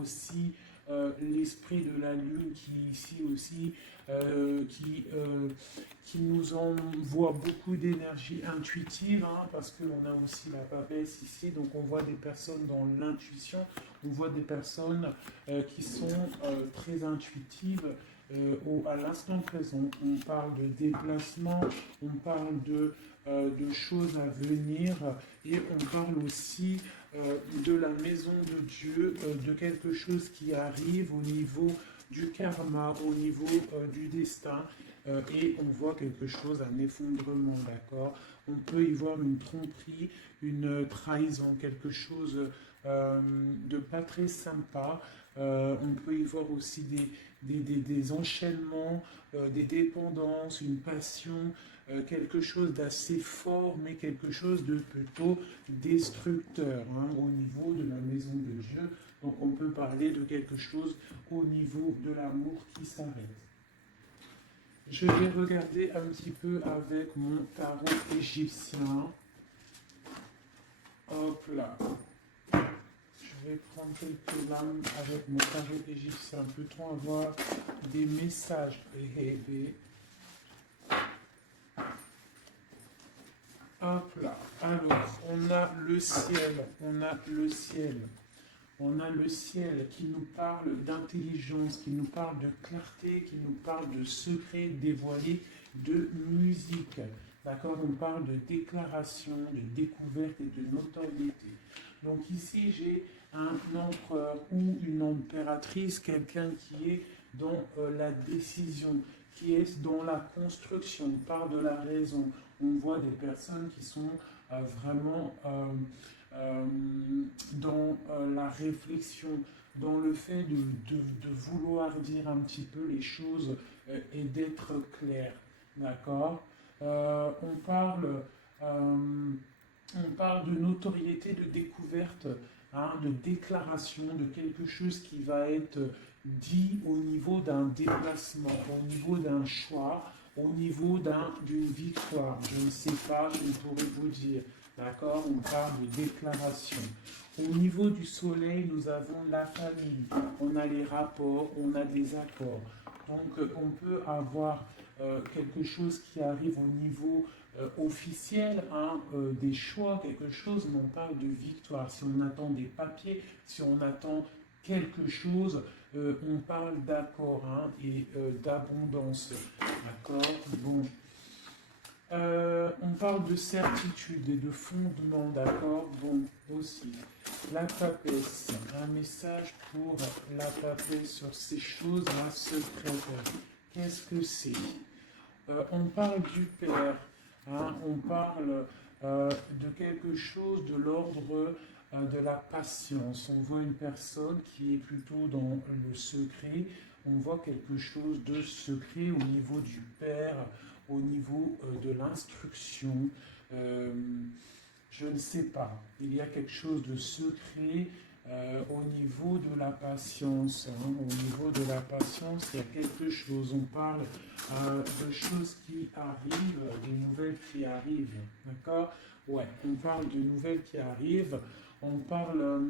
aussi l'esprit de la lune qui ici aussi, qui nous envoie beaucoup d'énergie intuitive, hein, parce qu'on a aussi la papesse ici, donc on voit des personnes dans l'intuition, on voit des personnes qui sont très intuitives à l'instant présent. On parle de déplacement, on parle de choses à venir, et on parle aussi de la maison de Dieu, de quelque chose qui arrive au niveau du karma, au niveau du destin, et on voit quelque chose, un effondrement, d'accord? On peut y voir une tromperie, une trahison, quelque chose de pas très sympa. On peut y voir aussi des enchaînements, des dépendances, une passion, quelque chose d'assez fort, mais quelque chose de plutôt destructeur, hein, au niveau de la maison de Dieu. Donc on peut parler de quelque chose au niveau de l'amour qui s'arrête. Je vais regarder un petit peu avec mon tarot égyptien. Hop là. Je vais prendre quelques lames avec mon tarot égyptien. Peut-on avoir des messages rêvés? Hop là. Alors, on a le ciel. On a le ciel. On a le ciel qui nous parle d'intelligence, qui nous parle de clarté, qui nous parle de secrets dévoilés, de musique. D'accord? On parle de déclaration, de découverte et de notoriété. Donc ici, j'ai un empereur ou une impératrice, quelqu'un qui est dans la décision, qui est dans la construction. On parle de la raison. On voit des personnes qui sont vraiment dans la réflexion, dans le fait de vouloir dire un petit peu les choses et d'être clair. D'accord? On parle de notoriété, de découverte, hein, de déclaration, de quelque chose qui va être dit au niveau d'un déplacement, au niveau d'un choix, au niveau d'une victoire. Je ne sais pas, je ne pourrais vous dire. D'accord? On parle de déclaration. Au niveau du soleil, nous avons la famille, on a les rapports, on a des accords. Donc on peut avoir quelque chose qui arrive au niveau officiel, hein, des choix, quelque chose, mais on parle de victoire. Si on attend des papiers, si on attend quelque chose, on parle d'accord, hein, et d'abondance. D'accord? Bon. On parle de certitude et de fondement, d'accord? Bon, aussi. La papesse, un message pour la papesse sur ces choses-là secrètes. Qu'est-ce que c'est? On parle du Père, hein, on parle de quelque chose de l'ordre de la patience. On voit une personne qui est plutôt dans le secret, on voit quelque chose de secret au niveau du Père, au niveau de l'instruction. Je ne sais pas, il y a quelque chose de secret au niveau de la patience. Hein. Au niveau de la patience, il y a quelque chose. On parle de choses qui arrivent, des nouvelles qui arrivent. D'accord? Ouais, on parle de nouvelles qui arrivent. On parle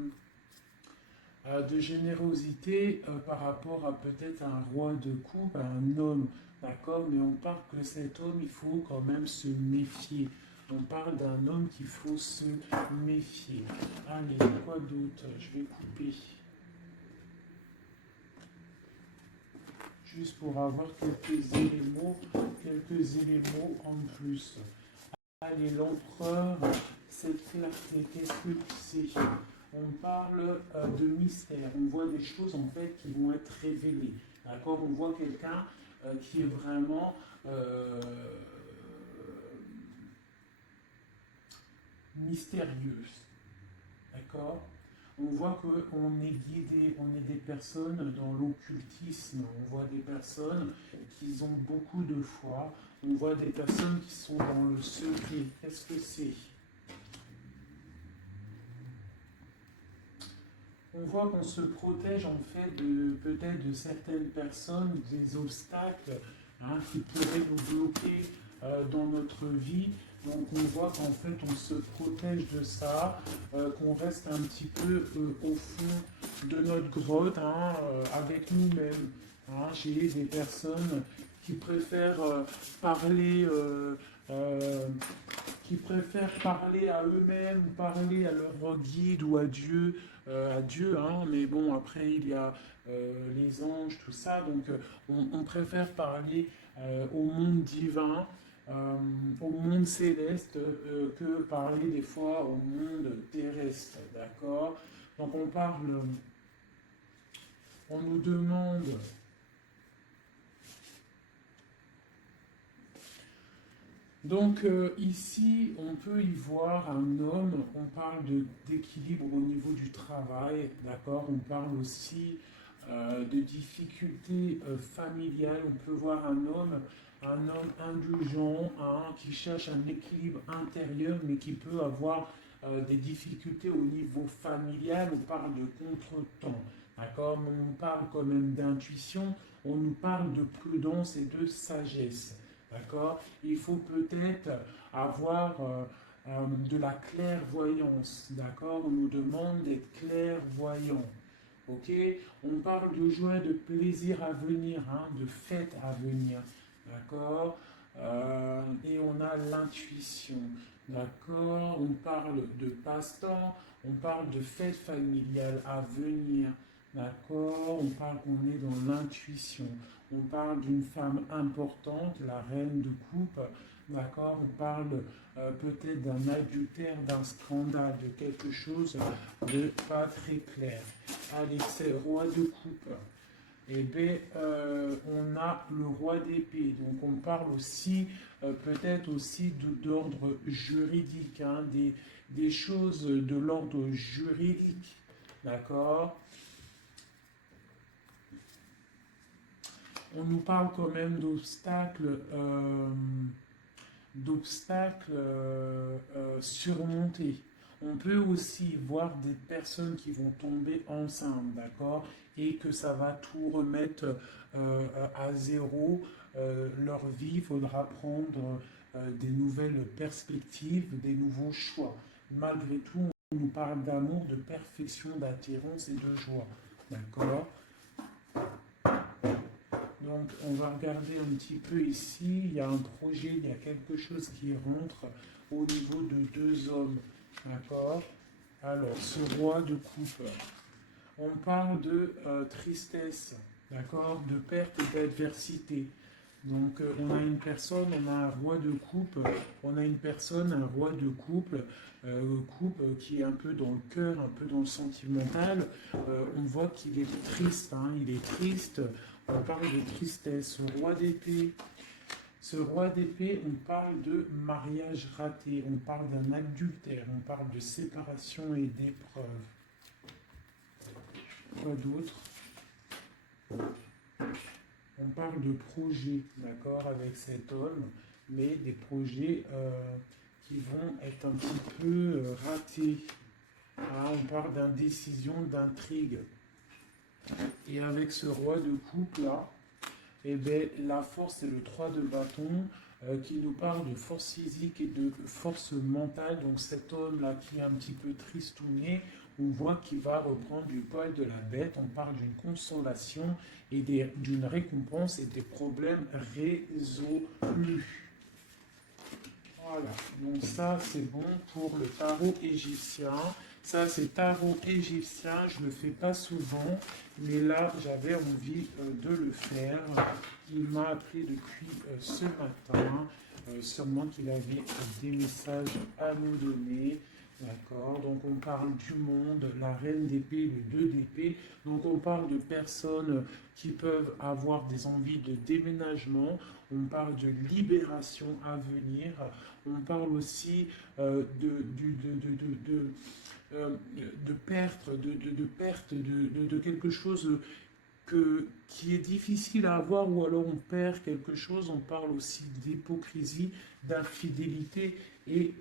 de générosité par rapport à peut-être un roi de coupe, à un homme. D'accord? Mais on parle que cet homme, il faut quand même se méfier. On parle d'un homme qu'il faut se méfier. Allez, quoi d'autre? Je vais couper. Juste pour avoir quelques éléments en plus. Allez, l'empereur, cette clarté, qu'est-ce que c'est? On parle de mystère. On voit des choses en fait qui vont être révélées. D'accord? On voit quelqu'un qui est vraiment mystérieuse. D'accord? On voit qu'on est guidé, on est des personnes dans l'occultisme, on voit des personnes qui ont beaucoup de foi, on voit des personnes qui sont dans le secret. Qu'est-ce que c'est? On voit qu'on se protège en fait peut-être de certaines personnes, des obstacles, hein, qui pourraient nous bloquer dans notre vie. Donc on voit qu'en fait on se protège de ça, qu'on reste un petit peu au fond de notre grotte hein, avec nous-mêmes. Hein. J'ai des personnes qui préfèrent parler, euh, qui préfèrent parler à eux-mêmes ou parler à leur guide ou à Dieu. Hein. Mais bon, après il y a les anges, tout ça, donc on préfère parler au monde divin euh, au monde céleste que parler des fois au monde terrestre, d'accord? Donc on parle, on nous demande, donc ici on peut y voir un homme, on parle d'équilibre au niveau du travail, d'accord? On parle aussi de difficultés familiales, on peut voir un homme indulgent, hein, qui cherche un équilibre intérieur, mais qui peut avoir des difficultés au niveau familial. On parle de contretemps, d'accord? Mais on parle quand même d'intuition, on nous parle de prudence et de sagesse, d'accord? Il faut peut-être avoir de la clairvoyance, d'accord? On nous demande d'être clairvoyant. Ok, on parle de joie, de plaisir à venir, hein, de fête à venir, d'accord. Et on a l'intuition, d'accord. On parle de passe-temps, on parle de fête familiale à venir, d'accord. On parle qu'on est dans l'intuition. On parle d'une femme importante, la reine de coupe, d'accord. On parle peut-être d'un adultère, d'un scandale, de quelque chose de pas très clair. Allez, c'est roi de coupe. Et bien, on a le roi d'épée. Donc, on parle aussi, peut-être aussi d'ordre juridique, hein, des choses de l'ordre juridique. D'accord? On nous parle quand même d'obstacles surmontés. On peut aussi voir des personnes qui vont tomber enceintes, d'accord, et que ça va tout remettre à zéro. Leur vie, il faudra prendre des nouvelles perspectives, des nouveaux choix. Malgré tout, on nous parle d'amour, de perfection, d'attirance et de joie, d'accord. Donc, on va regarder un petit peu ici. Il y a un projet, il y a quelque chose qui rentre au niveau de deux hommes. D'accord? Alors, ce roi de coupe, on parle de tristesse, d'accord? De perte et d'adversité. Donc, on a une personne, on a un roi de coupe, on a une personne, un roi de coupe qui est un peu dans le cœur, un peu dans le sentimental. On voit qu'il est triste, hein, il est triste. On parle de tristesse. Ce roi d'épée, on parle de mariage raté, on parle d'un adultère, on parle de séparation et d'épreuve. Quoi d'autre? On parle de projet, d'accord, avec cet homme, mais des projets qui vont être un petit peu ratés. Ah, on parle d'indécision, d'intrigue. Et avec ce roi de coupe là, eh bien, la force, c'est le 3 de bâton qui nous parle de force physique et de force mentale. Donc cet homme-là qui est un petit peu tristouné, on voit qu'il va reprendre du poil de la bête. On parle d'une consolation et d'une récompense et des problèmes résolus. Voilà, donc ça c'est bon pour le tarot égyptien. Ça c'est tarot égyptien, je ne le fais pas souvent, mais là j'avais envie de le faire. Il m'a appelé depuis ce matin, sûrement qu'il avait des messages à nous donner. D'accord, donc on parle du monde, la reine d'épée, le 2 d'épée. Donc on parle de personnes qui peuvent avoir des envies de déménagement. On parle de libération à venir. On parle aussi de perte, de quelque chose qui est difficile à avoir, ou alors on perd quelque chose. On parle aussi d'hypocrisie, d'infidélité et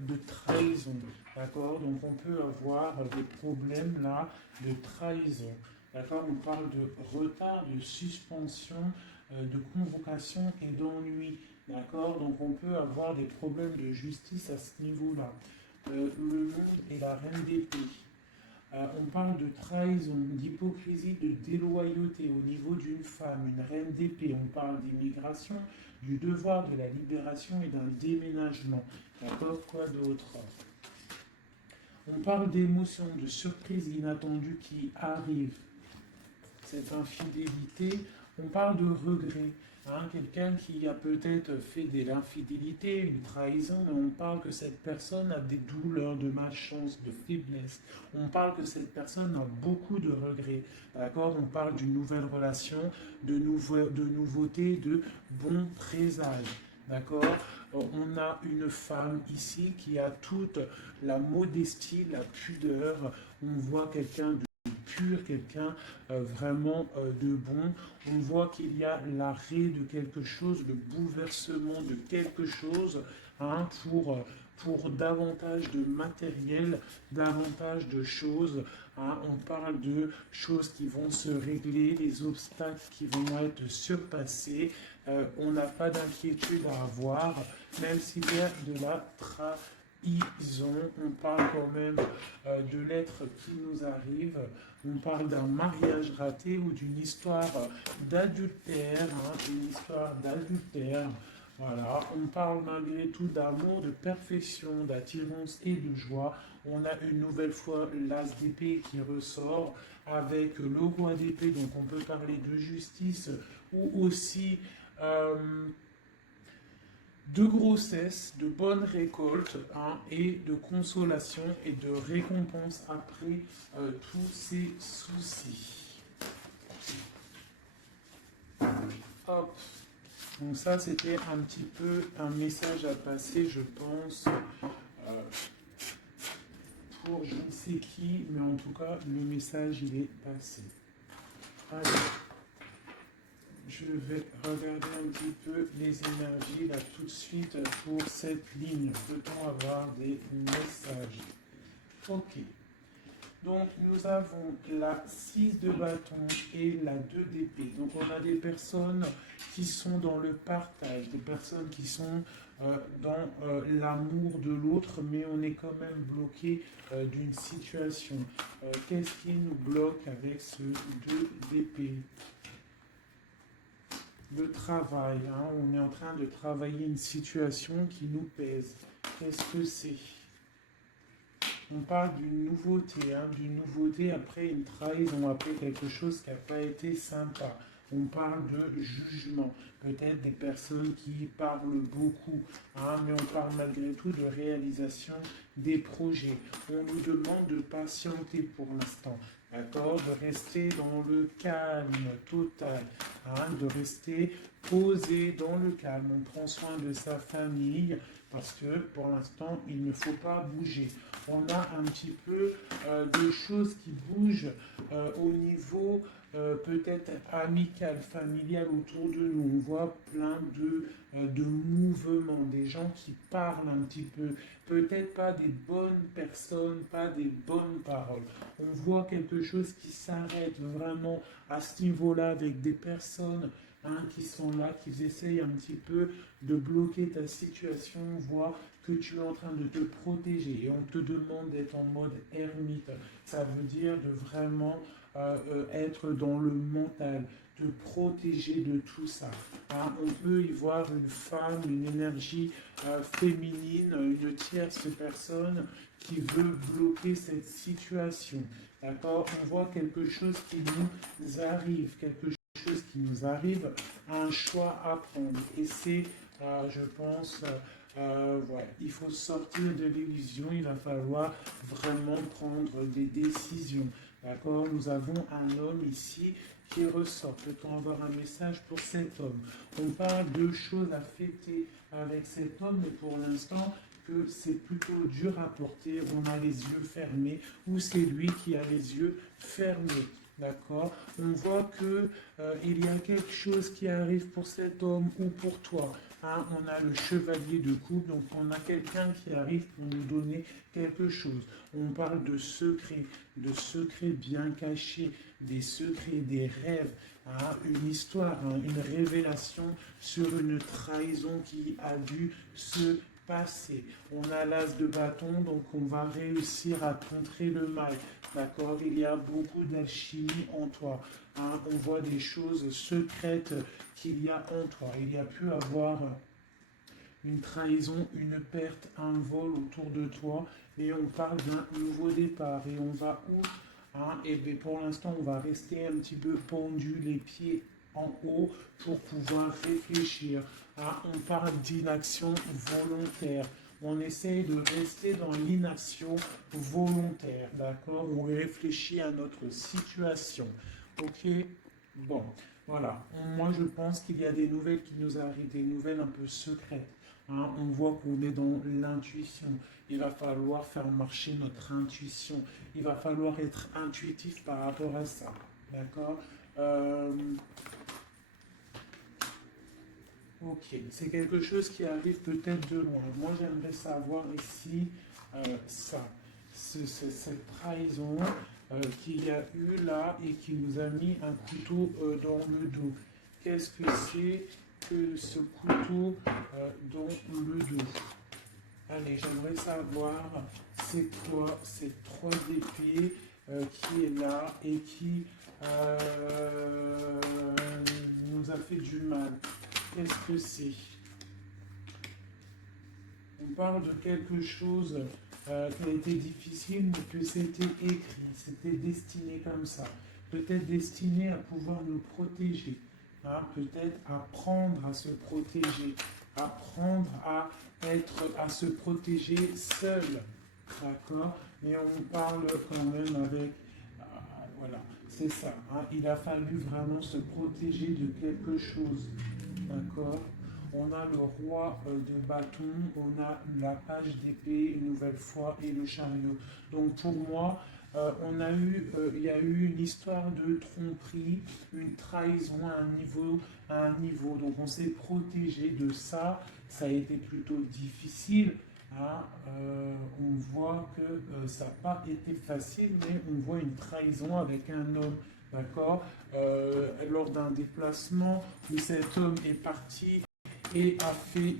de trahison. D'accord? Donc on peut avoir des problèmes là de trahison. D'accord? On parle de retard, de suspension, de convocation et d'ennui. D'accord? Donc on peut avoir des problèmes de justice à ce niveau-là. Le monde est la reine d'épée. On parle de trahison, d'hypocrisie, de déloyauté au niveau d'une femme, une reine d'épée. On parle d'immigration, du devoir de la libération et d'un déménagement. D'accord? Quoi d'autre? On parle d'émotions, de surprises inattendues qui arrivent. Cette infidélité, on parle de regret. Hein, quelqu'un qui a peut-être fait de l'infidélité, une trahison, mais on parle que cette personne a des douleurs, de malchance, de faiblesse. On parle que cette personne a beaucoup de regrets. D'accord? On parle d'une nouvelle relation, de nouveauté, de bon présage. D'accord? On a une femme ici qui a toute la modestie, la pudeur. On voit quelqu'un de pur, quelqu'un vraiment de bon. On voit qu'il y a l'arrêt de quelque chose, le bouleversement de quelque chose hein, pour davantage de matériel, davantage de choses. Hein. On parle de choses qui vont se régler, les obstacles qui vont être surpassés. On n'a pas d'inquiétude à avoir, même s'il y a de la trahison. On parle quand même de l'être qui nous arrive. On parle d'un mariage raté ou d'une histoire d'adultère, hein, une histoire d'adultère. Voilà, on parle malgré tout d'amour, de perfection, d'attirance et de joie. On a une nouvelle fois l'as d'épée qui ressort avec le roi d'épée, donc on peut parler de justice ou aussi de grossesse, de bonne récolte hein, et de consolation et de récompense après tous ces soucis. Hop. Donc ça, c'était un petit peu un message à passer, je pense, pour je ne sais qui, mais en tout cas, le message, il est passé. Allez. Je vais regarder un petit peu les énergies là tout de suite pour cette ligne. Peut-on avoir des messages? Ok. Donc nous avons la 6 de bâton et la 2 d'épée. Donc on a des personnes qui sont dans le partage, des personnes qui sont dans l'amour de l'autre, mais on est quand même bloqué d'une situation. Qu'est-ce qui nous bloque avec ce 2 d'épée? Le travail, hein, on est en train de travailler une situation qui nous pèse. Qu'est-ce que c'est? On parle d'une nouveauté, hein, après une trahison, après quelque chose qui n'a pas été sympa. On parle de jugement, peut-être des personnes qui parlent beaucoup, hein, mais on parle malgré tout de réalisation des projets. On nous demande de patienter pour l'instant. D'accord, de rester dans le calme total, hein, de rester posé dans le calme. On prend soin de sa famille parce que pour l'instant, il ne faut pas bouger. On a un petit peu de choses qui bougent au niveau peut-être amical, familial autour de nous. On voit plein de mouvements, des gens qui parlent un petit peu. Peut-être pas des bonnes personnes, pas des bonnes paroles. On voit quelque chose qui s'arrête vraiment à ce niveau-là avec des personnes hein, qui sont là, qui essayent un petit peu de bloquer ta situation, voire que tu es en train de te protéger et on te demande d'être en mode ermite. Ça veut dire de vraiment être dans le mental, te protéger de tout ça. Hein, on peut y voir une femme, une énergie féminine, une tierce personne qui veut bloquer cette situation. D'accord? On voit quelque chose qui nous arrive, un choix à prendre. Et c'est, je pense, voilà, il faut sortir de l'illusion, il va falloir vraiment prendre des décisions. D'accord? Nous avons un homme ici qui ressort. Peut-on avoir un message pour cet homme? On parle de choses à fêter avec cet homme, mais pour l'instant, que c'est plutôt dur à porter. On a les yeux fermés ou c'est lui qui a les yeux fermés. D'accord? On voit que il y a quelque chose qui arrive pour cet homme ou pour toi. hein, on a le chevalier de coupe, donc on a quelqu'un qui arrive pour nous donner quelque chose. On parle de secrets bien cachés, des secrets, des rêves, hein, une histoire, hein, une révélation sur une trahison qui a dû se passer. On a l'as de bâton, donc on va réussir à contrer le mal. D'accord, il y a beaucoup d'alchimie en toi. Hein, on voit des choses secrètes qu'il y a en toi. Il y a pu avoir une trahison, une perte, un vol autour de toi. Et on parle d'un nouveau départ. Et on va où, hein, et bien pour l'instant, on va rester un petit peu pendu, les pieds en haut, pour pouvoir réfléchir. Hein, on parle d'inaction volontaire. On essaye de rester dans l'inaction volontaire, d'accord? On réfléchit à notre situation, ok? Bon, voilà. Moi, je pense qu'il y a des nouvelles qui nous arrivent, des nouvelles un peu secrètes. Hein, on voit qu'on est dans l'intuition. Il va falloir faire marcher notre intuition. Il va falloir être intuitif par rapport à ça. D'accord. Ok, c'est quelque chose qui arrive peut-être de loin. Moi, j'aimerais savoir ici ça. Cette trahison qu'il y a eu là et qui nous a mis un couteau dans le dos. Qu'est-ce que c'est que ce couteau dans le dos? Allez, j'aimerais savoir c'est quoi cette 3 d'épée qui est là et qui nous a fait du mal. Qu'est-ce que c'est? On parle de quelque chose qui a été difficile, mais que c'était écrit, c'était destiné comme ça. Peut-être destiné à pouvoir nous protéger, hein, peut-être apprendre à se protéger, apprendre à se protéger seul, d'accord? Mais on parle quand même avec, voilà, c'est ça. Hein, il a fallu vraiment se protéger de quelque chose, d'accord? On a le roi de bâton, on a la page d'épée une nouvelle fois et le chariot. Donc pour moi, il y a eu une histoire de tromperie, une trahison à un niveau. Donc on s'est protégé de ça. Ça a été plutôt difficile. Hein. On voit que ça n'a pas été facile, mais on voit une trahison avec un homme. D'accord, lors d'un déplacement où cet homme est parti et a fait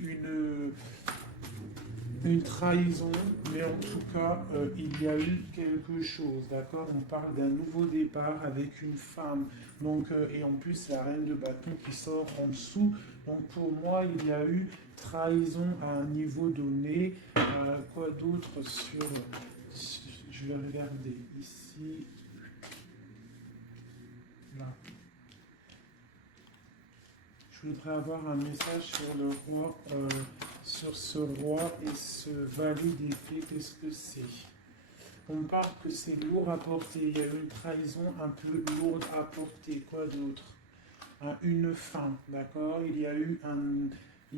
une trahison, mais en tout cas, il y a eu quelque chose, d'accord? On parle d'un nouveau départ avec une femme, donc, et en plus, la reine de bâton qui sort en dessous. Donc, pour moi, il y a eu trahison à un niveau donné. Quoi d'autre sur... Je vais regarder ici. Là. Je voudrais avoir un message sur le roi, sur ce roi et ce valet d'épée. Qu'est-ce que c'est? On parle que c'est lourd à porter. Il y a une trahison un peu lourde à porter. Quoi d'autre? Une fin, d'accord? Il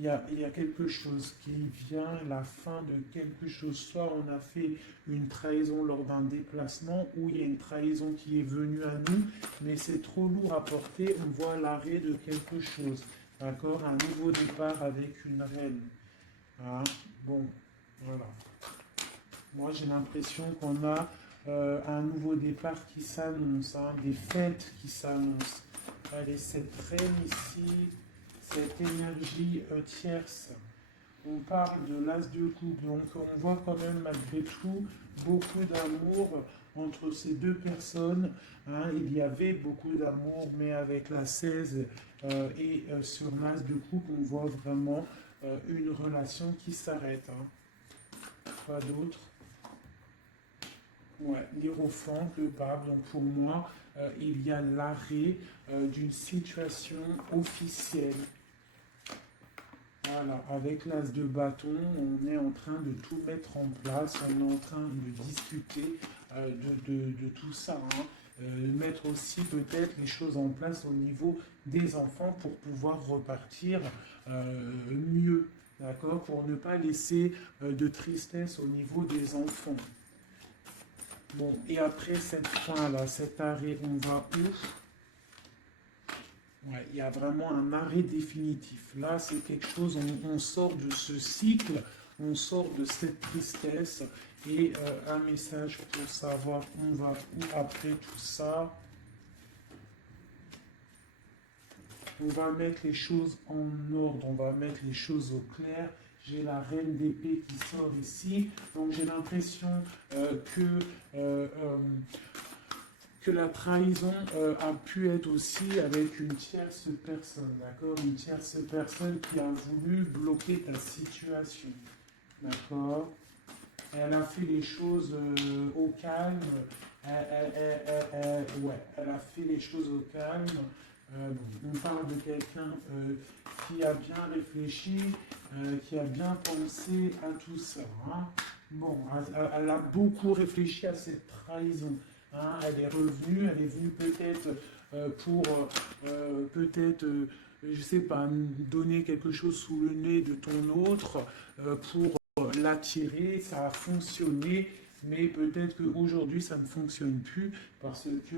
y a quelque chose qui vient, la fin de quelque chose. Soit on a fait une trahison lors d'un déplacement, ou il y a une trahison qui est venue à nous, mais c'est trop lourd à porter. On voit l'arrêt de quelque chose, d'accord? Un nouveau départ avec une reine. Hein? Bon, voilà. Moi, j'ai l'impression qu'on a un nouveau départ qui s'annonce, hein, des fêtes qui s'annoncent. Allez, cette reine ici, cette énergie tierce. On parle de l'as de coupe, donc on voit quand même malgré tout beaucoup d'amour entre ces deux personnes. Hein. Il y avait beaucoup d'amour, mais avec la 16 sur l'as de coupe, on voit vraiment une relation qui s'arrête. Hein. Pas d'autre. Ouais, l'Hiérophante, le pape. Donc pour moi, il y a l'arrêt d'une situation officielle. Voilà, avec l'as de bâton, on est en train de tout mettre en place, on est en train de discuter de tout ça. Hein. Mettre aussi peut-être les choses en place au niveau des enfants pour pouvoir repartir mieux, d'accord, pour ne pas laisser de tristesse au niveau des enfants. Bon, et après cette fin-là, cet arrêt, on va où? Ouais, il y a vraiment un arrêt définitif. Là, c'est quelque chose, on sort de ce cycle, on sort de cette tristesse et un message pour savoir on va où après tout ça. On va mettre les choses en ordre, on va mettre les choses au clair. J'ai la reine d'épée qui sort ici, donc j'ai l'impression que euh, euh, que la trahison a pu être aussi avec une tierce personne, d'accord? Une tierce personne qui a voulu bloquer ta situation, d'accord? Elle a fait les choses au calme, ouais, elle a fait les choses au calme. On parle de quelqu'un qui a bien réfléchi, qui a bien pensé à tout ça, hein. Bon, elle a beaucoup réfléchi à cette trahison. Hein, elle est revenue, elle est venue peut-être pour, peut-être, je sais pas, donner quelque chose sous le nez de ton autre pour l'attirer, ça a fonctionné, mais peut-être qu'aujourd'hui ça ne fonctionne plus parce que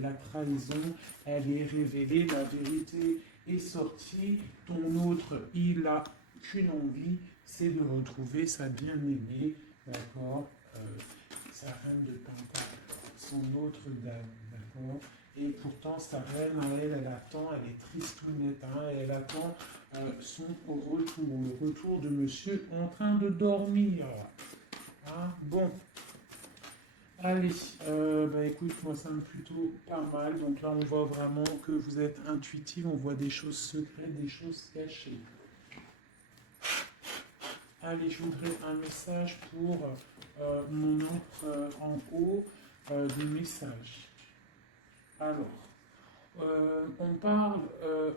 la trahison, elle est révélée, la vérité est sortie, ton autre, il a qu'une envie, c'est de retrouver sa bien-aimée, d'accord, sa reine de Pentacle, son autre dame, d'accord. Et pourtant, sa reine, elle attend, elle est tristounette, hein, elle attend son retour, le retour de monsieur en train de dormir. Hein. Bon, allez, bah écoute, moi ça me plutôt pas mal. Donc là, on voit vraiment que vous êtes intuitif, on voit des choses secrètes, des choses cachées. Allez, je voudrais un message pour mon empereur en haut, des messages. Alors, on parle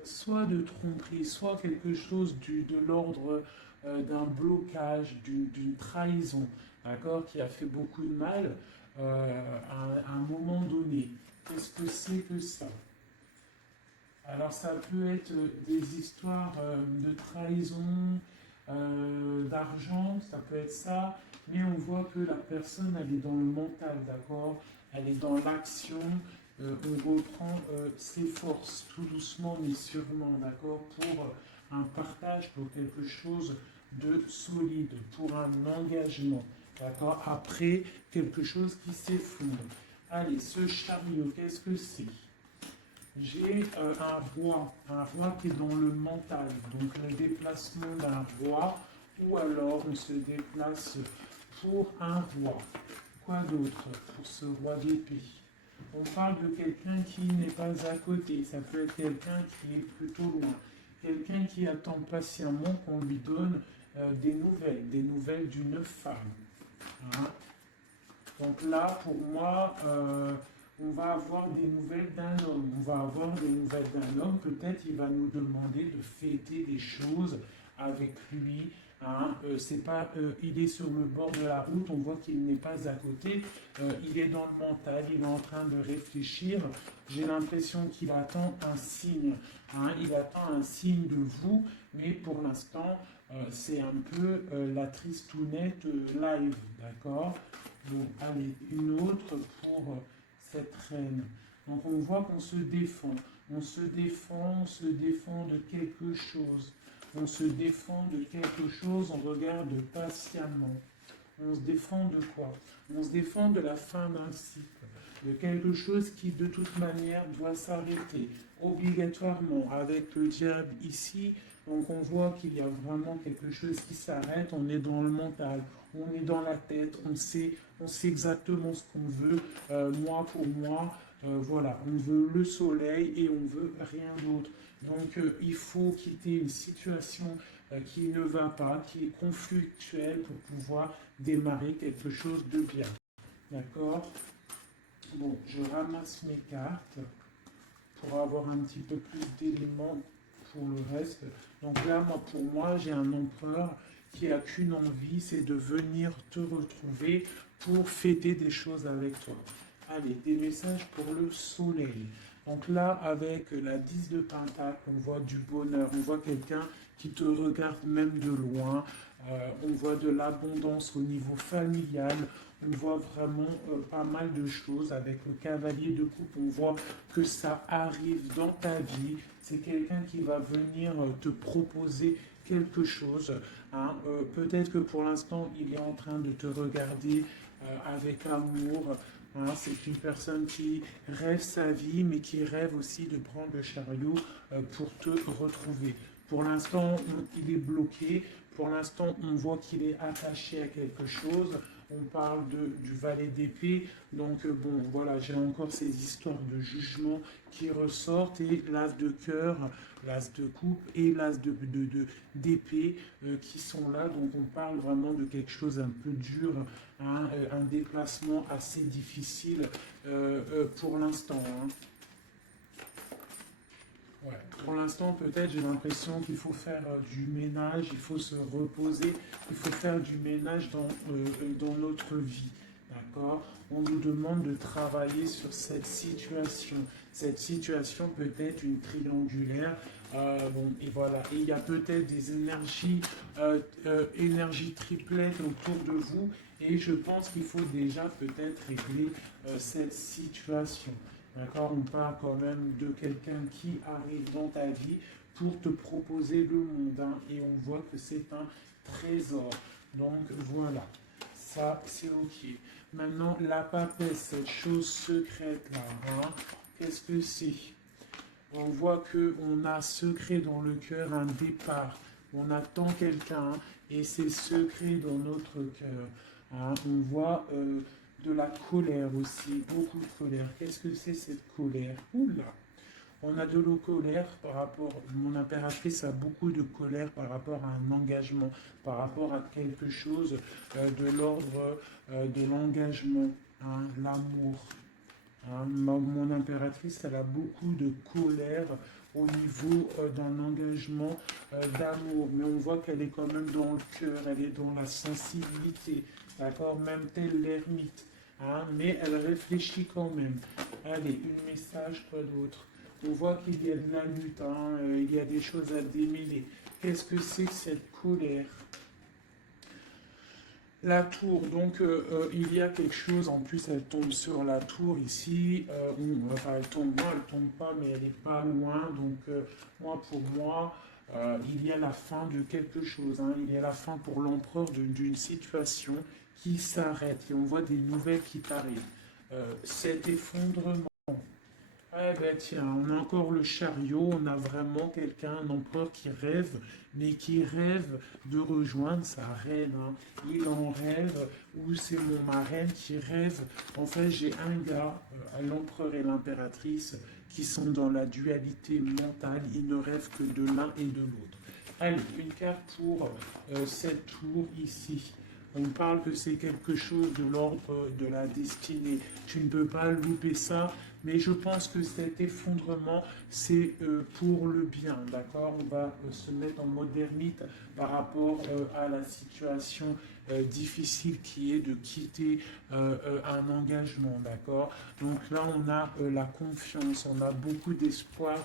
soit de tromperie, soit quelque chose de l'ordre d'un blocage, d'une trahison, d'accord, qui a fait beaucoup de mal à un moment donné. Qu'est-ce que c'est que ça? Alors ça peut être des histoires de trahison, d'argent, ça peut être ça, mais on voit que la personne, elle est dans le mental, d'accord? Elle est dans l'action, on reprend ses forces tout doucement mais sûrement, d'accord? Pour un partage, pour quelque chose de solide, pour un engagement, d'accord? Après, quelque chose qui s'effondre. Allez, ce chariot, qu'est-ce que c'est? J'ai un roi qui est dans le mental, donc le déplacement d'un roi, ou alors on se déplace pour un roi. Quoi d'autre pour ce roi d'épée? On parle de quelqu'un qui n'est pas à côté, ça peut être quelqu'un qui est plutôt loin, quelqu'un qui attend patiemment qu'on lui donne des nouvelles d'une femme. Hein. Donc là, pour moi, on va avoir des nouvelles d'un homme. On va avoir des nouvelles d'un homme. Peut-être il va nous demander de fêter des choses avec lui. Hein. C'est pas, il est sur le bord de la route, on voit qu'il n'est pas à côté. Il est dans le mental, il est en train de réfléchir. J'ai l'impression qu'il attend un signe. Hein. Il attend un signe de vous, mais pour l'instant, c'est un peu la tristounette live, d'accord? Bon, allez, une autre pour cette reine. Donc on voit qu'on se défend. On se défend, on se défend de quelque chose. On se défend de quelque chose, on regarde patiemment. On se défend de quoi? On se défend de la fin d'un cycle, de quelque chose qui de toute manière doit s'arrêter, obligatoirement, avec le diable ici. Donc on voit qu'il y a vraiment quelque chose qui s'arrête, on est dans le mental, on est dans la tête, on sait exactement ce qu'on veut, moi pour moi, voilà, on veut le soleil et on veut rien d'autre. Donc il faut quitter une situation qui ne va pas, qui est conflictuelle pour pouvoir démarrer quelque chose de bien. D'accord? Bon, je ramasse mes cartes pour avoir un petit peu plus d'éléments pour le reste. Donc là, pour moi, j'ai un empereur qui a qu'une envie, c'est de venir te retrouver pour fêter des choses avec toi. Allez, des messages pour le soleil. Donc là, avec la 10 de Pentacle, on voit du bonheur, on voit quelqu'un qui te regarde même de loin, on voit de l'abondance au niveau familial, on voit vraiment pas mal de choses. Avec le cavalier de coupe, on voit que ça arrive dans ta vie. C'est quelqu'un qui va venir te proposer quelque chose. Hein. Peut-être que pour l'instant, il est en train de te regarder avec amour. Hein. C'est une personne qui rêve sa vie, mais qui rêve aussi de prendre le chariot pour te retrouver. Pour l'instant, il est bloqué. Pour l'instant, on voit qu'il est attaché à quelque chose. On parle du valet d'épée. Donc, bon, voilà, j'ai encore ces histoires de jugement qui ressortent. Et l'as de cœur, l'as de coupe et l'as d'épée qui sont là. Donc, on parle vraiment de quelque chose un peu dur, hein, un déplacement assez difficile pour l'instant. Hein. Ouais. Pour l'instant, peut-être, j'ai l'impression qu'il faut faire du ménage, il faut se reposer, il faut faire du ménage dans notre vie. D'accord? On nous demande de travailler sur cette situation. Cette situation peut être une triangulaire. Bon, et voilà. Et il y a peut-être des énergies triplettes autour de vous. Et je pense qu'il faut déjà peut-être régler cette situation. D'accord? On parle quand même de quelqu'un qui arrive dans ta vie pour te proposer le monde. Hein, et on voit que c'est un trésor. Donc voilà, ça c'est ok. Maintenant, la papesse, cette chose secrète-là, hein, qu'est-ce que c'est? On voit qu'on a secret dans le cœur un départ. On attend quelqu'un et c'est secret dans notre cœur. Hein, on voit de la colère aussi, beaucoup de colère. Qu'est-ce que c'est cette colère? Oula! On a de la colère par rapport, mon impératrice a beaucoup de colère par rapport à un engagement, par rapport à quelque chose de l'ordre de l'engagement, hein, l'amour. Hein. Mon impératrice, elle a beaucoup de colère au niveau d'un engagement d'amour, mais on voit qu'elle est quand même dans le cœur, elle est dans la sensibilité, d'accord, même telle l'ermite, hein, mais elle réfléchit quand même. Allez, un message, quoi d'autre? On voit qu'il y a de la lutte, hein, il y a des choses à démêler. Qu'est-ce que c'est que cette colère? La tour, donc il y a quelque chose, en plus elle tombe sur la tour ici, enfin elle tombe, non elle tombe pas, mais elle n'est pas loin, donc pour moi, il y a la fin de quelque chose, hein, il y a la fin pour l'empereur d'une situation qui s'arrête, et on voit des nouvelles qui arrivent. Cet effondrement, eh ben tiens, on a encore le chariot, on a vraiment quelqu'un, un empereur qui rêve, mais qui rêve de rejoindre sa reine. Hein. Il en rêve, ou c'est mon marraine qui rêve. En fait, j'ai un gars, l'empereur et l'impératrice, qui sont dans la dualité mentale, ils ne rêvent que de l'un et de l'autre. Allez, une carte pour cette tour ici. On parle que c'est quelque chose de l'ordre de la destinée. Tu ne peux pas louper ça, mais je pense que cet effondrement, c'est pour le bien, d'accord? On va se mettre en mode ermite par rapport à la situation difficile qui est de quitter un engagement, d'accord? Donc là, on a la confiance, on a beaucoup d'espoir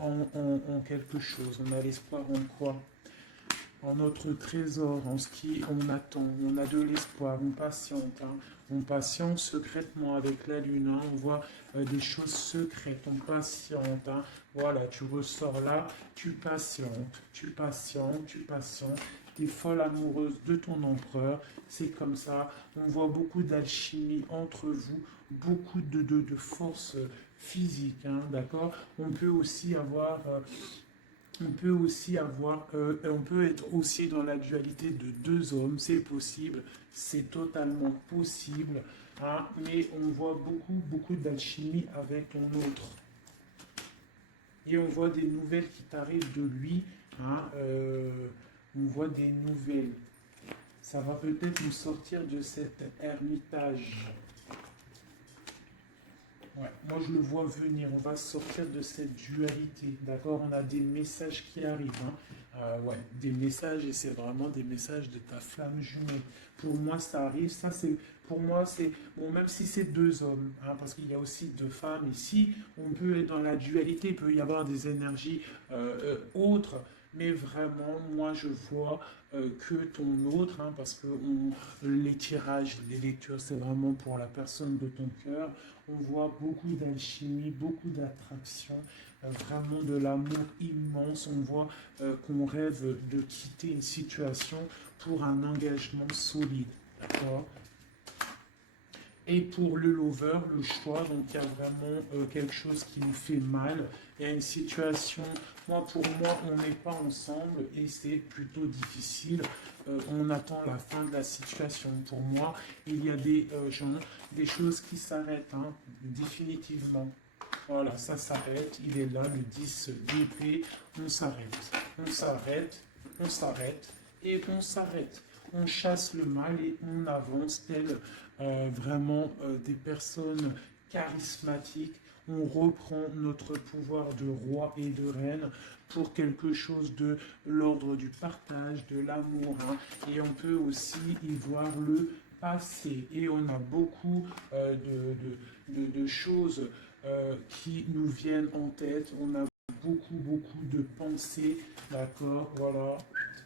en quelque chose. On a l'espoir en quoi? En notre trésor, en ce qui on attend, on a de l'espoir, on patiente, hein. On patiente secrètement avec la lune, hein. On voit des choses secrètes, on patiente, hein. Voilà, tu ressors là, tu patientes, tu patientes, tu patientes, tu es folle amoureuse de ton empereur, c'est comme ça, on voit beaucoup d'alchimie entre vous, beaucoup de force physique, hein, d'accord? On peut aussi avoir... on peut être aussi dans la dualité de deux hommes, c'est possible, c'est totalement possible, hein, mais on voit beaucoup d'alchimie avec ton autre. Et on voit des nouvelles qui t'arrivent de lui, hein, on voit des nouvelles. Ça va peut-être nous sortir de cet ermitage. Ouais, moi je le vois venir, on va sortir de cette dualité, d'accord? On a des messages qui arrivent, hein. Ouais, des messages, et c'est vraiment des messages de ta flamme jumelle. Pour moi, ça arrive, ça c'est, pour moi, c'est, bon, même si c'est deux hommes, hein, parce qu'il y a aussi deux femmes ici, on peut être dans la dualité, il peut y avoir des énergies autres, mais vraiment, moi, je vois que ton autre, hein, parce que les tirages, les lectures, c'est vraiment pour la personne de ton cœur. On voit beaucoup d'alchimie, beaucoup d'attraction, vraiment de l'amour immense. On voit qu'on rêve de quitter une situation pour un engagement solide. D'accord? Et pour le lover, le choix, donc il y a vraiment quelque chose qui nous fait mal. Il y a une situation, pour moi, on n'est pas ensemble et c'est plutôt difficile. On attend la fin de la situation. Pour moi, il y a des gens, des choses qui s'arrêtent, hein, définitivement. Voilà, ça s'arrête. Il est là, le 10 d'épée. On s'arrête. On s'arrête. On s'arrête. Et on s'arrête. On chasse le mal et on avance tel vraiment des personnes charismatiques. On reprend notre pouvoir de roi et de reine pour quelque chose de l'ordre du partage, de l'amour. Hein. Et on peut aussi y voir le passé. Et on a beaucoup de choses qui nous viennent en tête. On a beaucoup de pensées. D'accord, voilà.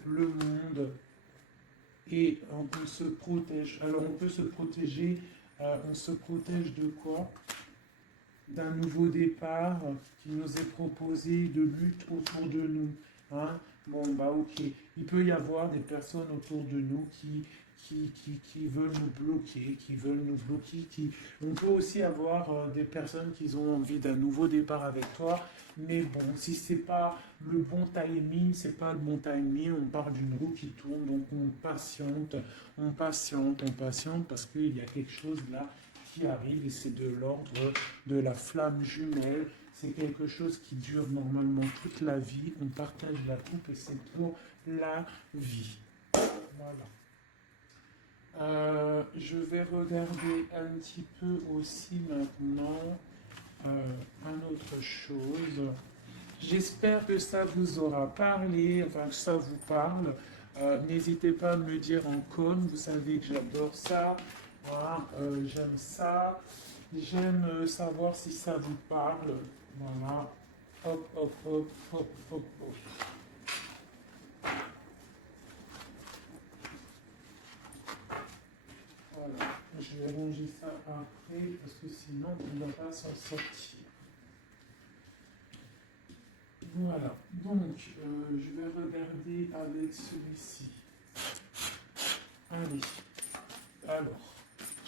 Le monde et on peut se protéger. Alors on peut se protéger, on se protège de quoi? D'un nouveau départ qui nous est proposé, de lutte autour de nous. Hein? Bon, bah ok. Il peut y avoir des personnes autour de nous qui veulent nous bloquer, qui veulent nous bloquer. On peut aussi avoir des personnes qui ont envie d'un nouveau départ avec toi. Mais bon, si c'est pas le bon timing, c'est pas le bon timing, on parle d'une roue qui tourne, donc on patiente, on patiente, on patiente, parce qu'il y a quelque chose là qui arrive et c'est de l'ordre de la flamme jumelle. C'est quelque chose qui dure normalement toute la vie. On partage la coupe et c'est pour la vie. Voilà. Je vais regarder un petit peu aussi maintenant une autre chose. J'espère que ça vous aura parlé, enfin que ça vous parle. N'hésitez pas à me le dire en com, vous savez que j'adore ça. Voilà, j'aime ça. J'aime savoir si ça vous parle. Voilà. Hop, hop, hop, hop, hop, hop. Voilà. Je vais ranger ça après parce que sinon on ne va pas s'en sortir. Voilà. Donc, je vais regarder avec celui-ci. Allez. Alors.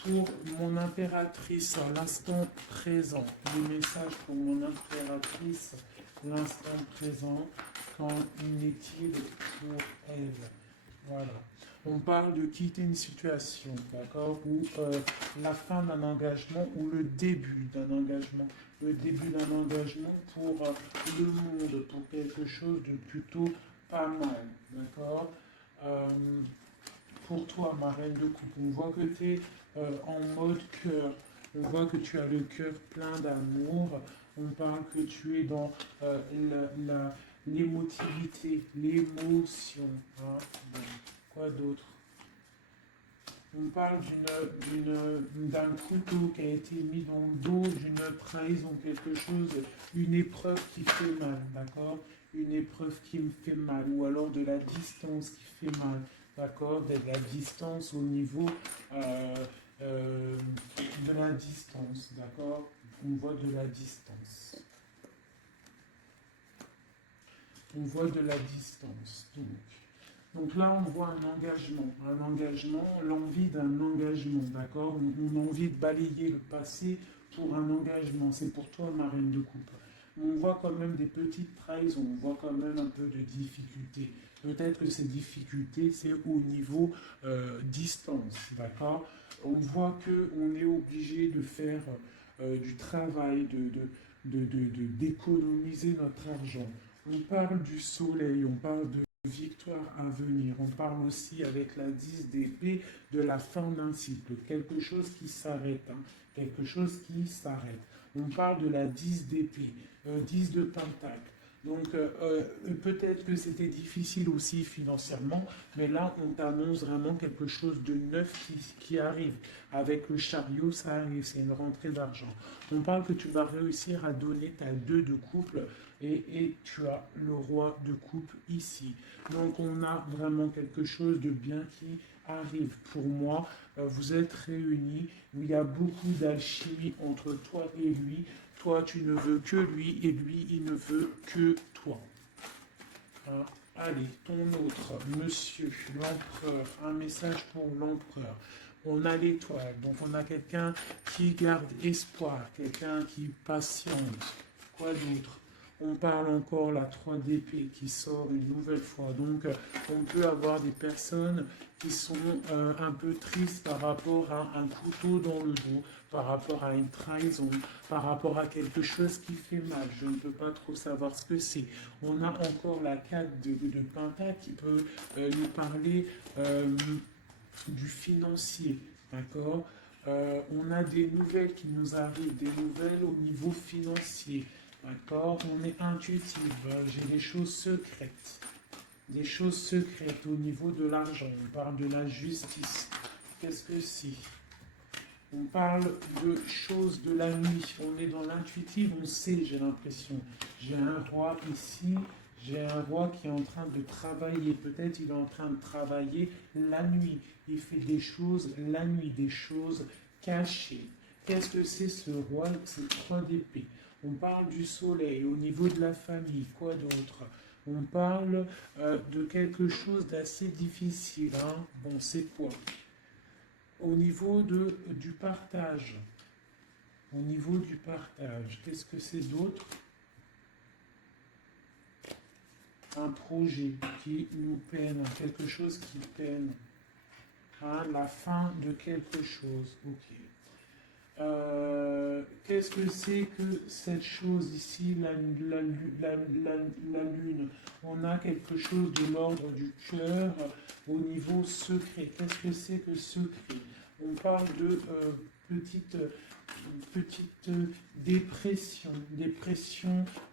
Pour mon impératrice, l'instant présent, les messages pour mon impératrice, l'instant présent, qu'en est-il pour elle? Voilà. On parle de quitter une situation, d'accord, ou la fin d'un engagement ou le début d'un engagement. Le début d'un engagement pour le monde, pour quelque chose de plutôt pas mal, d'accord. Pour toi, ma reine de coupe, on voit que tu es en mode cœur. On voit que tu as le cœur plein d'amour. On parle que tu es dans l'émotivité, l'émotion. Hein. Bon. Quoi d'autre? On parle d'un couteau qui a été mis dans le dos, d'une trahison, quelque chose, une épreuve qui fait mal, d'accord? Une épreuve qui me fait mal, ou alors de la distance qui fait mal, d'accord? De la distance au niveau de la distance, d'accord? On voit de la distance. On voit de la distance, donc là, on voit un engagement, l'envie d'un engagement, d'accord? On a envie de balayer le passé pour un engagement. C'est pour toi, ma reine de coupe. On voit quand même des petites trahisons, on voit quand même un peu de difficultés. Peut-être que ces difficultés, c'est au niveau distance, d'accord? On voit qu'on est obligé de faire du travail, d'économiser notre argent. On parle du soleil, on parle de victoire à venir. On parle aussi avec la 10 d'épée de la fin d'un cycle, quelque chose qui s'arrête, hein, quelque chose qui s'arrête. On parle de la 10 d'épée, 10 de pentacle, Donc peut-être que c'était difficile aussi financièrement, mais là on t'annonce vraiment quelque chose de neuf qui arrive. Avec le chariot, ça arrive, c'est une rentrée d'argent. On parle que tu vas réussir à donner ta deux de couple et tu as le roi de coupe ici. Donc on a vraiment quelque chose de bien qui arrive. Pour moi, vous êtes réunis, il y a beaucoup d'alchimie entre toi et lui. Toi, tu ne veux que lui et lui, il ne veut que toi. Hein? Allez, ton autre, monsieur, l'empereur, un message pour l'empereur. On a l'étoile, donc on a quelqu'un qui garde espoir, quelqu'un qui patiente. Quoi d'autre? On parle encore la 3 d'épée qui sort une nouvelle fois. Donc on peut avoir des personnes qui sont un peu tristes par rapport à un couteau dans le dos, par rapport à une trahison, par rapport à quelque chose qui fait mal. Je ne peux pas trop savoir ce que c'est. On a encore la 4 de Penta qui peut nous parler du financier, d'accord. On a des nouvelles qui nous arrivent, des nouvelles au niveau financier, d'accord. On est intuitif, j'ai des choses secrètes. Des choses secrètes au niveau de l'argent. On parle de la justice. Qu'est-ce que c'est? On parle de choses de la nuit. On est dans l'intuitif, on sait, j'ai l'impression. J'ai un roi ici, j'ai un roi qui est en train de travailler. Peut-être il est en train de travailler la nuit. Il fait des choses la nuit, des choses cachées. Qu'est-ce que c'est ce roi? C'est 3 d'épée. On parle du soleil au niveau de la famille. Quoi d'autre? On parle de quelque chose d'assez difficile. Hein. Bon, c'est quoi? Au niveau du partage. Au niveau du partage. Qu'est-ce que c'est d'autre? Un projet qui nous peine, quelque chose qui peine. Hein, la fin de quelque chose. Ok. Qu'est-ce que c'est que cette chose ici, la lune? On a quelque chose de l'ordre du cœur au niveau secret. Qu'est-ce que c'est que secret? On parle de petite, petite dépression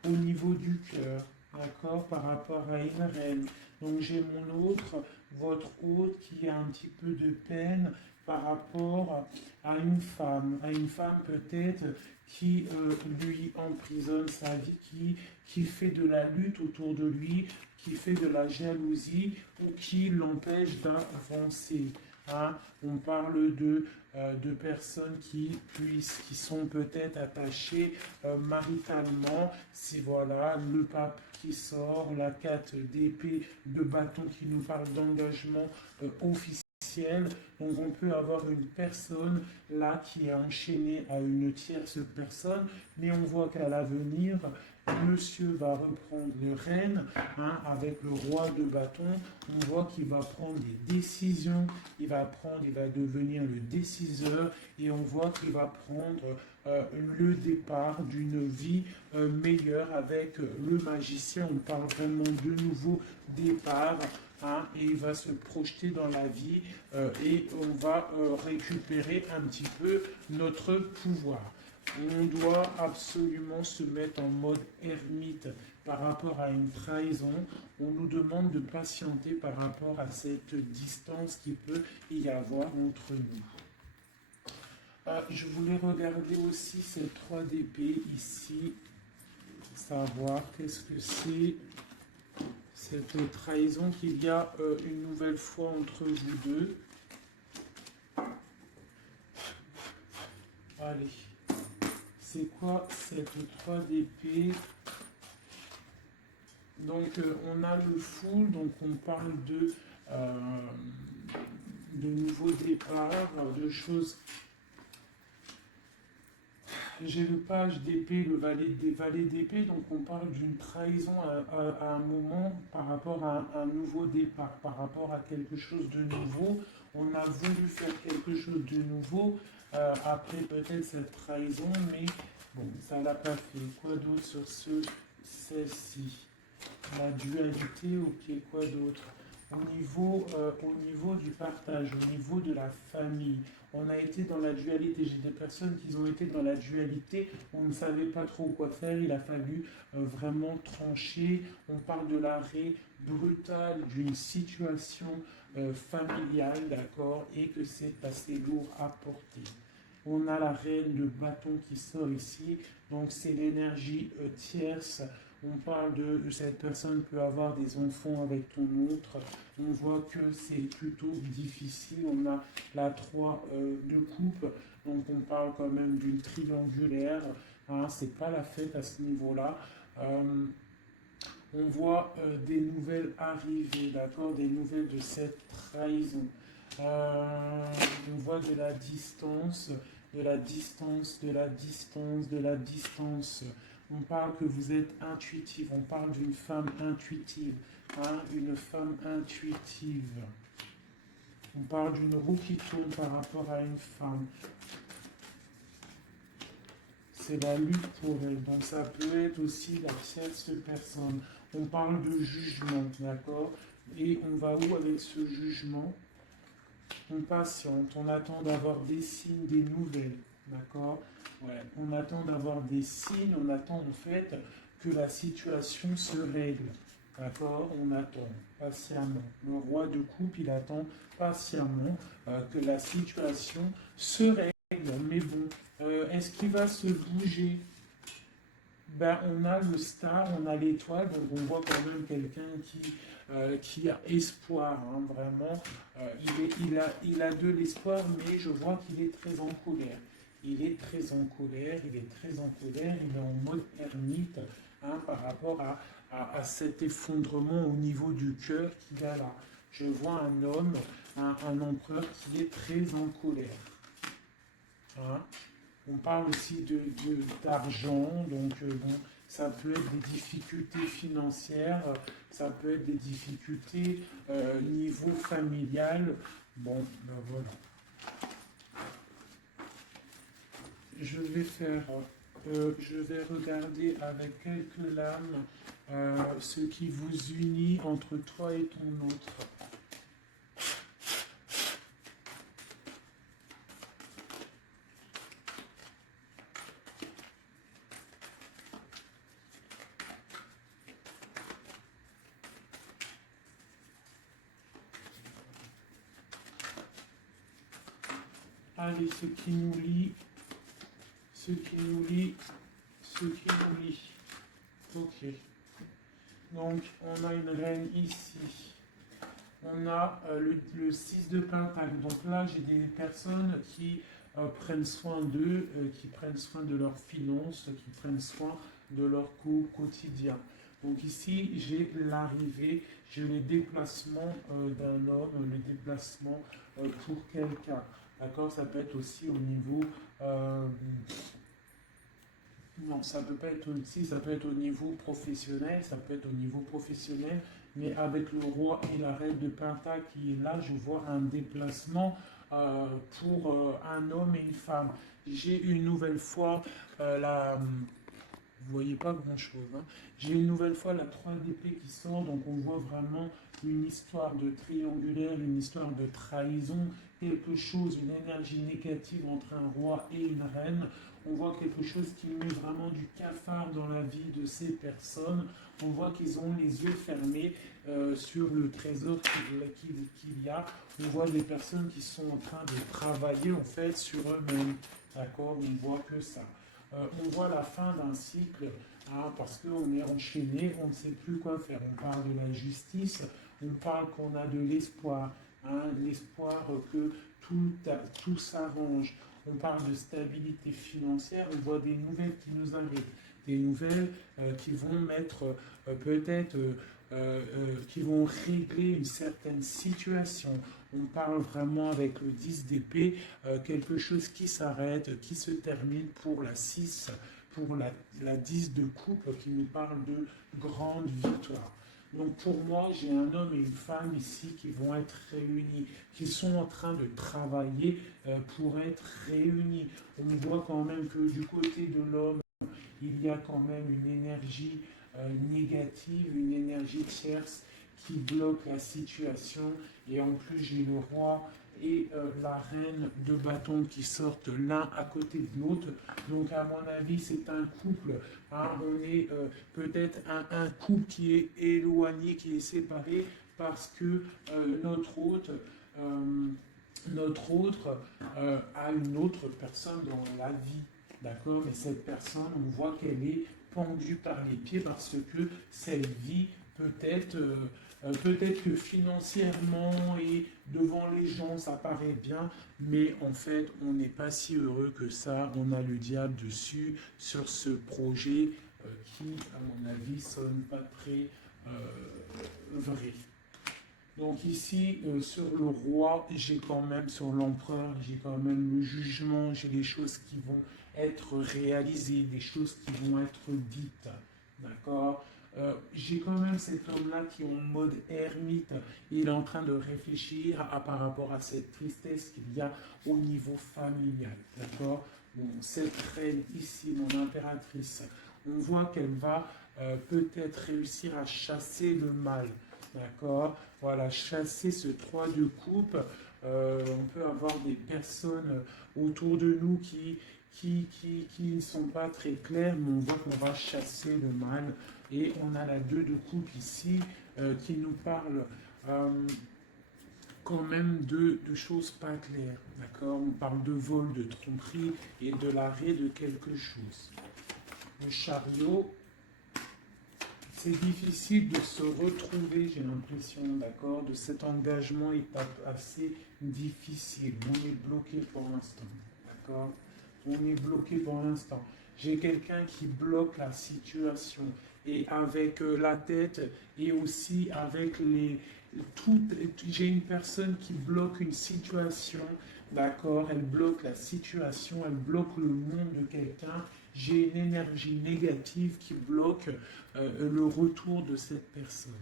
au niveau du cœur, d'accord, par rapport à une reine. Donc j'ai mon autre, votre hôte qui a un petit peu de peine par rapport à une femme peut-être qui lui emprisonne sa vie, qui fait de la lutte autour de lui, qui fait de la jalousie ou qui l'empêche d'avancer. Hein. On parle de personnes qui sont peut-être attachées maritalement. C'est voilà le pape qui sort, la 4 d'épée de bâton qui nous parle d'engagement officiel. Donc on peut avoir une personne là qui est enchaînée à une tierce personne, mais on voit qu'à l'avenir, monsieur va reprendre le règne hein, avec le roi de bâton. On voit qu'il va prendre des décisions, il va devenir le déciseur et on voit qu'il va prendre le départ d'une vie meilleure avec le magicien. On parle vraiment de nouveau départ. Hein, et il va se projeter dans la vie et on va récupérer un petit peu notre pouvoir. On doit absolument se mettre en mode ermite par rapport à une trahison. On nous demande de patienter par rapport à cette distance qui peut y avoir entre nous. Je voulais regarder aussi ces 3 d'épée ici, savoir qu'est-ce que c'est cette trahison qu'il y a une nouvelle fois entre vous deux. Allez. C'est quoi cette 3 d'épée? Donc on a le full, donc on parle de nouveaux départs, de choses. J'ai le page d'épée, le valet d'épée, donc on parle d'une trahison à un moment par rapport à un nouveau départ, par rapport à quelque chose de nouveau. On a voulu faire quelque chose de nouveau après peut-être cette trahison, mais bon, ça ne l'a pas fait. Quoi d'autre sur celle-ci? La dualité, ok, quoi d'autre? Au niveau du partage, au niveau de la famille, On a été dans la dualité. J'ai des personnes qui ont été dans la dualité. On ne savait pas trop quoi faire. Il a fallu vraiment trancher. On parle de l'arrêt brutal d'une situation familiale, d'accord, et que c'est assez lourd à porter. On a la reine de bâton qui sort ici, donc c'est l'énergie tierce. On parle de cette personne peut avoir des enfants avec ton autre. On voit que c'est plutôt difficile. On a la 3 de coupe, donc on parle quand même d'une triangulaire. Hein, c'est pas la fête à ce niveau-là. On voit des nouvelles arriver, d'accord, des nouvelles de cette trahison. On voit de la distance, de la distance, de la distance, de la distance. On parle que vous êtes intuitive, on parle d'une femme intuitive, hein, une femme intuitive. On parle d'une roue qui tourne par rapport à une femme. C'est la lutte pour elle, donc ça peut être aussi la tierce personne. On parle de jugement, d'accord? Et on va où avec ce jugement? On patiente, on attend d'avoir des signes, des nouvelles, d'accord? Ouais, on attend d'avoir des signes, on attend en fait que la situation se règle, d'accord? On attend patiemment. Le roi de coupe, il attend patiemment que la situation se règle. Mais bon, est-ce qu'il va se bouger? Ben, on a le star, on a l'étoile, donc on voit quand même quelqu'un qui a espoir, hein, vraiment. Il a de l'espoir, mais je vois qu'il est très en colère. Il est très en colère, il est très en colère, il est en mode ermite, hein, par rapport à cet effondrement au niveau du cœur qu'il a là. Je vois un homme, un empereur qui est très en colère. Hein. On parle aussi d'argent, donc bon, ça peut être des difficultés financières, ça peut être des difficultés niveau familial. Bon, ben voilà. Je vais regarder avec quelques lames ce qui vous unit entre toi et ton autre. Allez, ce qui nous lie, ce qui nous lie, ce qui nous lie. Ok. Donc, on a une reine ici. On a le 6 de Pentacle. Donc là, j'ai des personnes qui prennent soin d'eux, qui prennent soin de leurs finances, qui prennent soin de leur quotidien. Donc ici, j'ai l'arrivée, j'ai le déplacement d'un homme, le déplacement pour quelqu'un. D'accord? Ça peut être aussi au niveau... non, ça peut pas être aussi, ça peut être au niveau professionnel, ça peut être au niveau professionnel, mais avec le roi et la reine de Pentacle qui est là, je vois un déplacement pour un homme et une femme. J'ai une nouvelle fois vous voyez pas grand-chose. Hein. J'ai une nouvelle fois la 3 d'épée qui sort, donc on voit vraiment une histoire de triangulaire, une histoire de trahison, quelque chose, une énergie négative entre un roi et une reine. On voit quelque chose qui met vraiment du cafard dans la vie de ces personnes. On voit qu'ils ont les yeux fermés sur le trésor qu'il y a. On voit des personnes qui sont en train de travailler en fait sur eux-mêmes. D'accord? On voit que ça. On voit la fin d'un cycle, hein, parce qu'on est enchaîné, on ne sait plus quoi faire. On parle de la justice, on parle qu'on a de l'espoir, hein, l'espoir que tout s'arrange. On parle de stabilité financière, on voit des nouvelles qui nous arrivent, des nouvelles qui vont mettre peut-être, qui vont régler une certaine situation. On parle vraiment avec le 10 d'épée, quelque chose qui s'arrête, qui se termine pour la 6, pour la 10 de coupe qui nous parle de grande victoire. Donc pour moi, j'ai un homme et une femme ici qui vont être réunis, qui sont en train de travailler pour être réunis. On voit quand même que du côté de l'homme, il y a quand même une énergie négative, une énergie tierce qui bloquent la situation. Et en plus, j'ai le roi et la reine de bâton qui sortent l'un à côté de l'autre. Donc, à mon avis, c'est un couple. Hein, on est peut-être un couple qui est éloigné, qui est séparé parce que notre autre a une autre personne dans la vie. D'accord? Mais cette personne, on voit qu'elle est pendue par les pieds parce que cette vie peut-être que financièrement et devant les gens, ça paraît bien, mais en fait, on n'est pas si heureux que ça. On a le diable dessus sur ce projet qui, à mon avis, sonne pas très vrai. Donc ici, sur le roi, j'ai quand même, sur l'empereur, j'ai quand même le jugement, j'ai des choses qui vont être réalisées, des choses qui vont être dites. D'accord? J'ai quand même cet homme-là qui est en mode ermite. Il est en train de réfléchir par rapport à cette tristesse qu'il y a au niveau familial. D'accord? Bon, cette reine ici, mon impératrice, on voit qu'elle va peut-être réussir à chasser le mal. D'accord? Voilà, chasser ce 3 de coupe. On peut avoir des personnes autour de nous qui ne sont pas très claires, mais on voit qu'on va chasser le mal. Et on a la 2 de coupe ici qui nous parle quand même de choses pas claires. D'accord? On parle de vol, de tromperie et de l'arrêt de quelque chose. Le chariot. C'est difficile de se retrouver, j'ai l'impression, d'accord, de cet engagement est assez difficile. On est bloqué pour l'instant, d'accord? On est bloqué pour l'instant. J'ai quelqu'un qui bloque la situation et avec la tête et aussi avec j'ai une personne qui bloque une situation, d'accord? Elle bloque la situation, elle bloque le monde de quelqu'un. J'ai une énergie négative qui bloque le retour de cette personne.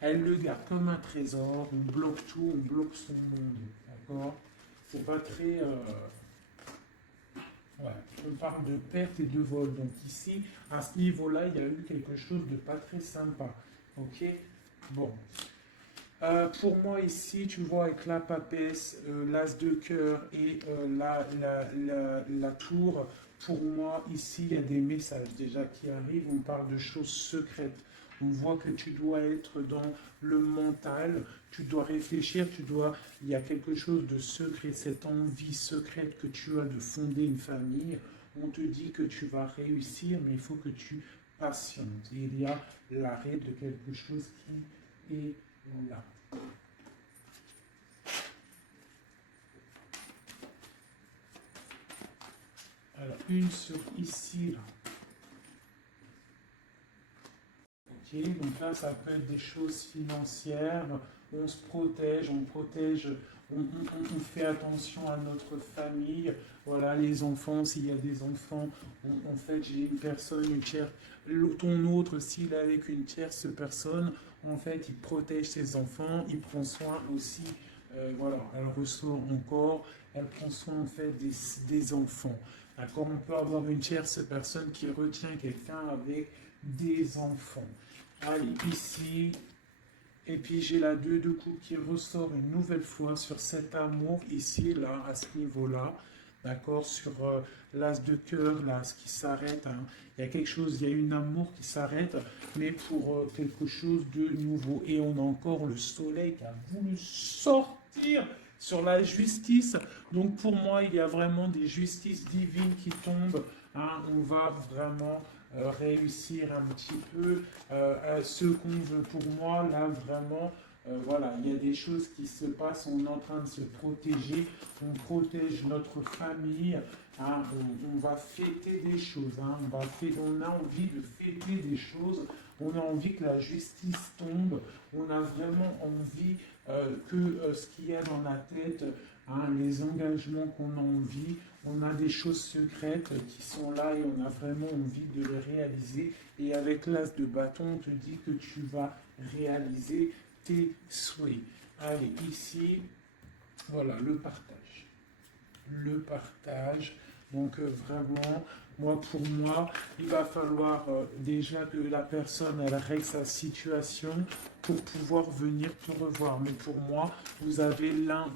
Elle le garde comme un trésor, on bloque tout, on bloque son monde, d'accord? C'est pas très... Ouais. On parle de perte et de vol. Donc ici, à ce niveau-là, il y a eu quelque chose de pas très sympa. Ok? Bon. Pour moi ici, tu vois avec la papesse, l'as de cœur et la tour, pour moi ici, il y a des messages déjà qui arrivent. On parle de choses secrètes. On voit que tu dois être dans le mental, tu dois réfléchir, il y a quelque chose de secret, cette envie secrète que tu as de fonder une famille. On te dit que tu vas réussir, mais il faut que tu patientes. Et il y a l'arrêt de quelque chose qui est là. Alors, une sur ici, là. Ok, donc là, ça peut être des choses financières. On se protège, on fait attention à notre famille. Voilà, les enfants, s'il y a des enfants, en fait, j'ai une personne, une tierce, ton autre, s'il est avec une tierce personne, en fait, il protège ses enfants, il prend soin aussi, voilà, elle ressort encore, elle prend soin, en fait, des enfants. D'accord, on peut avoir une tierce personne qui retient quelqu'un avec des enfants. Allez, ici, et puis j'ai la 2 de coupe qui ressort une nouvelle fois sur cet amour ici, là, à ce niveau-là. D'accord, sur l'as de cœur, là, ce qui s'arrête. Hein. Il y a quelque chose, il y a une amour qui s'arrête, mais pour quelque chose de nouveau. Et on a encore le soleil qui a voulu sortir sur la justice. Donc pour moi, il y a vraiment des justices divines qui tombent. Hein. On va vraiment réussir un petit peu à ce qu'on veut. Pour moi, là, vraiment, voilà, il y a des choses qui se passent, on est en train de se protéger, on protège notre famille, hein, on va fêter des choses, hein, on a envie de fêter des choses, on a envie que la justice tombe, on a vraiment envie que ce qu'il y a dans la tête, hein, les engagements qu'on a envie, on a des choses secrètes qui sont là et on a vraiment envie de les réaliser. Et avec l'as de bâton, on te dit que tu vas réaliser tes souhaits. Allez, ici, voilà, le partage. Le partage. Donc vraiment, Moi, pour moi, il va falloir déjà que la personne elle règle sa situation pour pouvoir venir te revoir. Mais pour moi, vous avez l'un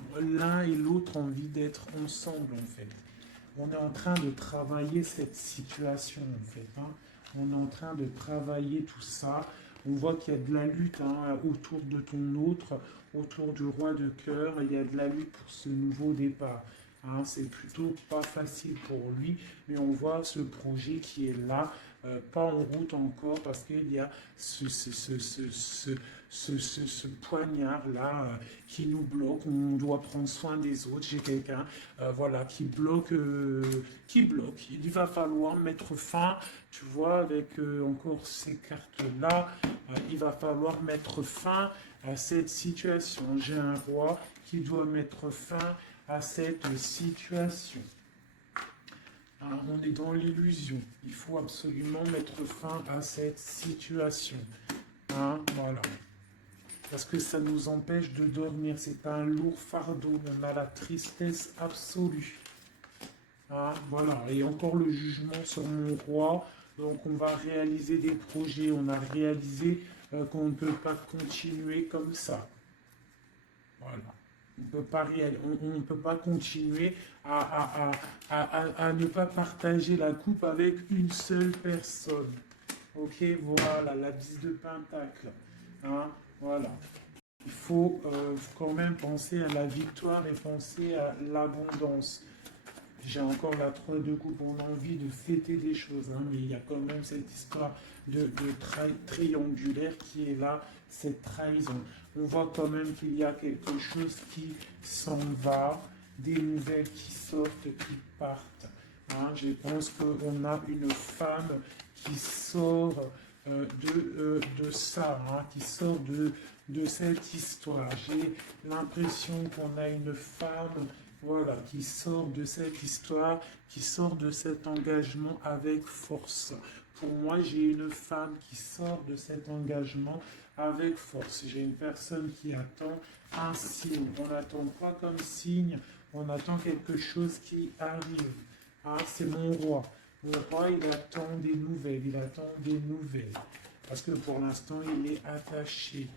et l'autre envie d'être ensemble, en fait. On est en train de travailler cette situation, en fait, hein. On est en train de travailler tout ça. On voit qu'il y a de la lutte hein, autour de ton autre, autour du roi de cœur. Il y a de la lutte pour ce nouveau départ. Hein, c'est plutôt pas facile pour lui, mais on voit ce projet qui est là, pas en route encore, parce qu'il y a ce poignard-là qui nous bloque. On doit prendre soin des autres. J'ai quelqu'un voilà, qui bloque, qui bloque. Il va falloir mettre fin, tu vois, avec encore ces cartes-là, il va falloir mettre fin à cette situation. J'ai un roi qui doit mettre fin à cette situation. Alors, on est dans l'illusion. Il faut absolument mettre fin à cette situation. Hein, voilà. Parce que ça nous empêche de dormir. C'est un lourd fardeau. On a la tristesse absolue. Hein, voilà. Et encore le jugement sur mon roi. Donc, on va réaliser des projets. On a réalisé qu'on ne peut pas continuer comme ça. Voilà. On ne peut pas continuer à ne pas partager la coupe avec une seule personne. Ok, voilà, la 10 de pentacle. Hein, voilà. Il faut quand même penser à la victoire et penser à l'abondance. J'ai encore la 3 de coupe, on a envie de fêter des choses, hein, mais il y a quand même cette histoire de triangulaire qui est là, cette trahison. On voit quand même qu'il y a quelque chose qui s'en va, des nouvelles qui sortent, qui partent. Hein. Je pense qu'on a une femme qui sort de ça, hein, qui sort de cette histoire. J'ai l'impression qu'on a une femme voilà, qui sort de cette histoire, qui sort de cet engagement avec force. Pour moi, j'ai une femme qui sort de cet engagement avec force. J'ai une personne qui attend un signe. On n'attend pas comme signe, on attend quelque chose qui arrive. Ah, c'est mon roi. Mon roi, il attend des nouvelles, il attend des nouvelles. Parce que pour l'instant, il est attaché.